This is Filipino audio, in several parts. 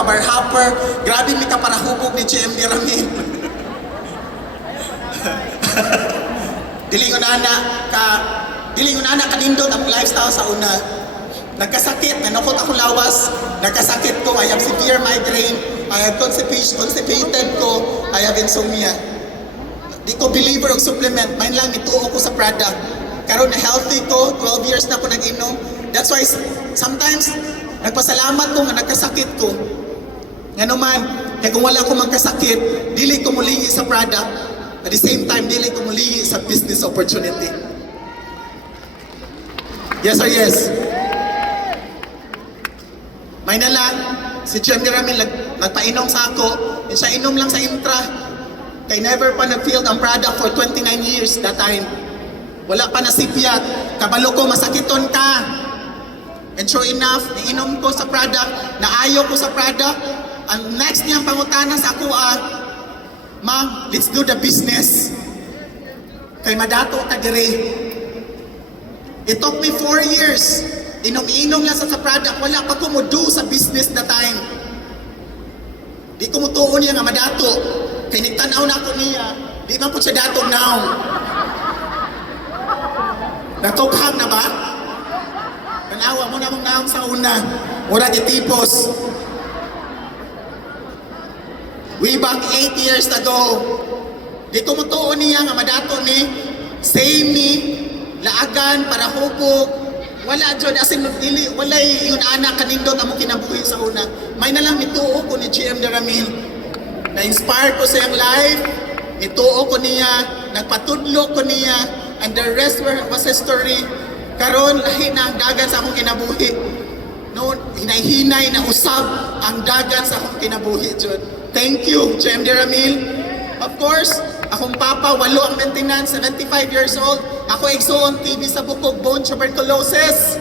ka bar hopper, grabe mi ka para hubog ni GM Ramil. Dili ko na anak kanindot ang lifestyle sa una. Nagkasakit, nanukot akong lawas, nagkasakit ko, I have severe migraine, I have constipated ko, I have insomnia. Di ko believer og supplement, main lang ituo ko sa product. Karon na healthy ko, 12 years na ako nag-inom. That's why sometimes nagpasalamat ko nga nagkasakit ko. Nga naman, kaya kung wala ko magkasakit, dili ko mulingi sa product. At the same time, dili ko mulingi sa business opportunity. Yes or yes? May na lang, si GM Ramil nagpainom sa ako, and siya inom lang sa intra. Kay never pa nag-field ang product for 29 years that time. Wala pa na sipyat, kabalo ko masakiton ka. And sure enough, iinom ko sa product, naayo ko sa product. Ang next niyang pangutana sa ako Ma'am, let's do the business. Kay madato ka dire. It took me 4 years. Inom-inom lang sa product, wala pa ko mo do sa business na time. Di ko mo tuon niya nga madato. Kay nagtanaw na ako niya, di man po siya dato now. Natukhang na ba? Tanawa mo na mong naong sa una. Mura tipos. Way back 8 years ago, di ko mo tuon niya nga madato ni, same ni, laagan para hubog. Wala dyan, as in, wala yung anak kanindot ang kinabuhi sa una. May nalang nituo ko ni GM Ramil. Na-inspire ko sa iyang life, nituo ko niya, nagpatudlo ko niya, and the rest was history. Karon lahi na ang dagan sa akong kinabuhi. No, hinay-hinay na usab ang dagan sa akong kinabuhi dyan. Thank you, GM Ramil. Of course, akong papa, 8 ang maintenance, 75 years old. Ako igsoon TB sa bukog, bone tuberculosis.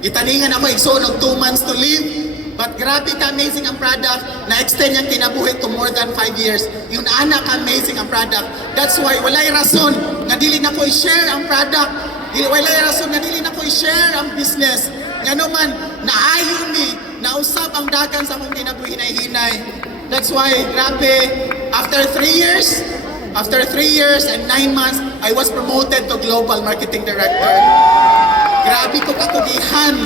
Gitaningan ako igsoon ng 2 months to live. But grabe ka amazing ang product. Na-extend niyang kinabuhi to more than 5 years. Yung anak amazing ang product. That's why walay rason na dili na ko i-share ang product. Walay rason na dili na ko i-share ang business. Nga naman, naayon ni, nausap ang dagan sa akong kinabuhi hinay-hinay. That's why, grabe, after 3 years and 9 months, I was promoted to Global Marketing Director. Grabe ko kakugihan.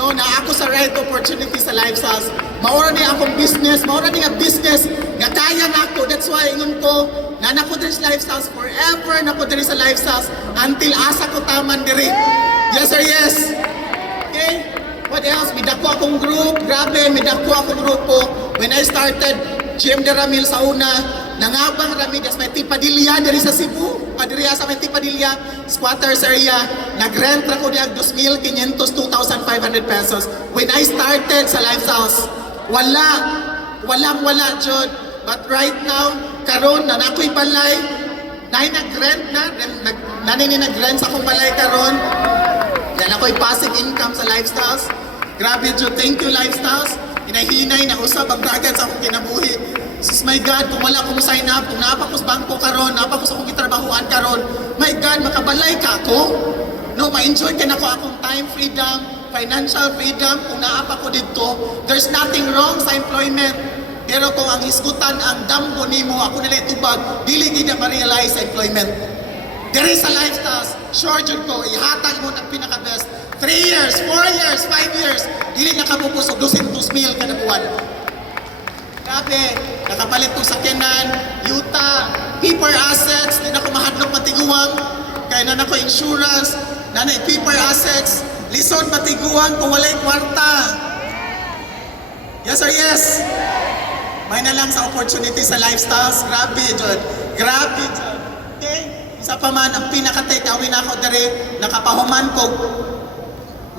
No, na ako sa right opportunity sa Lifestyles. Maura ni akong business, maura ni nga business, nga kaya na ako. That's why, ingon ko, na nako diri sa Lifestyles, forever nako diri sa Lifestyles, until asa ko taman diri. Yes or yes? Okay? What else? Midako akong group, grabe, midako akong grupo. When I started, GM Ramil sa una, nangabang Ramirez, may Tipadilla diri sa Cebu, diri sa may Tipadilla, squatters area, nagrent ra ko diag 2,500, 2,500 pesos. When I started sa Lifestyles, wala jud. But right now, karon na nakoy balay, nagrent na, ni nagrent sa akong balay karon. Yan ako'y passive income sa Lifestyles. Grabe jud, thank you Lifestyles. Hinahinay na usab ang dagat sa akong kinabuhi. Sus, my God, kung wala ko mo sign up, kung napa ko sa bangko karon, napa ko sa akong gitrabahuan karon, my God, makabalay ka ako. No, ma-enjoy ka na ko akong time freedom, financial freedom, kung naapa ko dito. There's nothing wrong sa employment. Pero kung ang iskutan, ang damgo nimo, ako nila itubag, dili gid ma-realize sa employment. There is a Lifestyles, sure jud ko, ihatag mo ng pinaka-best. 3 years, 4 years, 5 years, dili nakabupos og 200,000 kada buwan. Grabe, nakapalit ko sakyanan, yuta, paper assets, di na ko mahadlok matiguang, kaya na ko insurance, na paper assets, lisod matiguang kung walay kwarta. Yes or yes? May na lang sa opportunity sa Lifestyles, grabe jud, grabe jud. Okay? Isa pa man, ang pinaka-take away na ako dere, nakapahuman ko,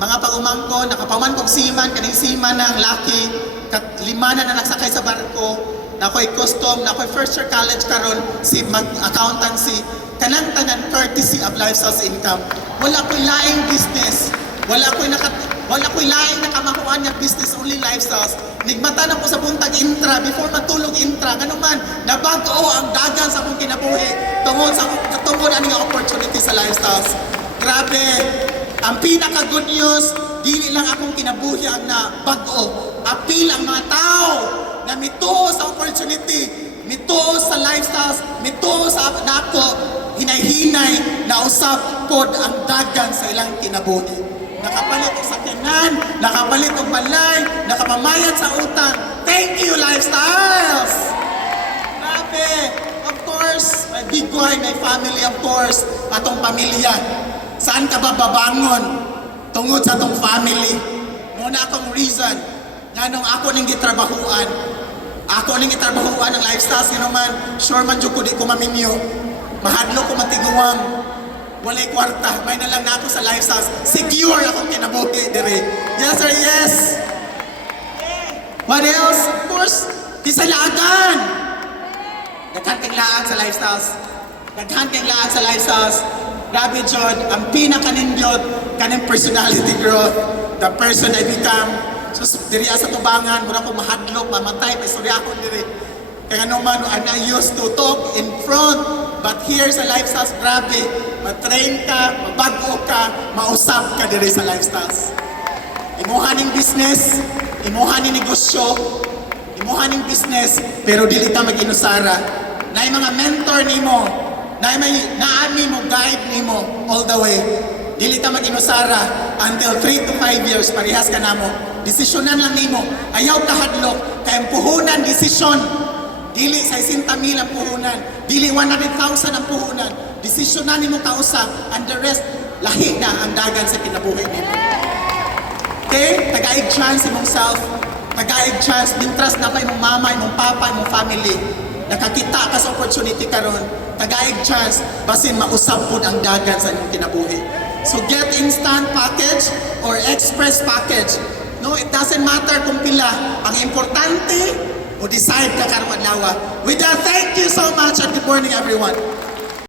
mga pag-umang ko, nakapahuman kong seaman, kaning seaman ng Lucky, 5 na nagsakay sa barko, na ako'y custom, na ako'y first year college karon si accountancy, kanang tanan courtesy of Lifestyles income. Wala ko'y laing business, wala ko'y laing nakamakuan nga business, only Lifestyles. Nigmata na ko sa buntag intra, before matulog intra, ganun man, nabago ang dagan sa akong kinabuhi, tungod ang opportunity sa Lifestyles. Grabe, ang pinaka good news, dili lang akong kinabuhi ang nabago. Apil ang mga tao mituo sa opportunity, mituo sa lifestyles, mituo sa nako, hinay-hinay na usab pod ang dagan sa ilang kinabuhi. Nakapalit og sakyanan, nakapalit og balay, nakapamayad sa utang. Thank you, lifestyles! Grabe! Of course, my big boy, my family, of course, atong pamilya. Saan ka ba babangon? Tungod sa atong family. Muna akong reason. Nga nung ako ning gitrabahuan. Ako ning gitrabahuan ng lifestyles. Nga naman, sure man dyan ko di ko maminyo. Mahadlo ko matiguang. Walay kwarta. May na lang na ako sa lifestyles. Secure akong kinabuhi, dire. Yes or yes? What else? Of course, kisalagan. Daghan kang laag sa lifestyles. Daghan kang laag sa lifestyles. Grabe, John, ang pinaka-nindyot kanang personality growth. The person I become. So, diri sa tubangan, muna ko mahadlok, mamatay, may storya ko diri. Kaya naman, I'm not used to talk in front. But here sa lifestyles, grabe. Matrain ka, mabago ka, mausap ka diri sa lifestyles. Imuhan ng business, imuhan ng negosyo, imuhan ng business, pero dili ka mag-inusara. Na mga mentor nimo, naami mo, guide nimo all the way. Dili ka mag-inusara until 3 to 5 years, parehas ka na mo. Desisyonan lang nimo. Ayaw ka hadlok, kaya puhunan, desisyon. Dili sa 60,000 ang puhunan, dili 100,000 ang puhunan. Desisyonan nimo kausa, and the rest, lahi na ang dagan sa kinabuhi nimo. Okay? Tagaig chance imong self, tagaig chance, mintras na pa imong mama, imong papa, imong family. Nakakita ka sa opportunity karon, tagaig chance, basin mausap po ang dagan sa inyong kinabuhi. So get instant package or express package. No, it doesn't matter kung pila. Ang importante, o decide ka karong adlaw. With that, thank you so much and good morning everyone.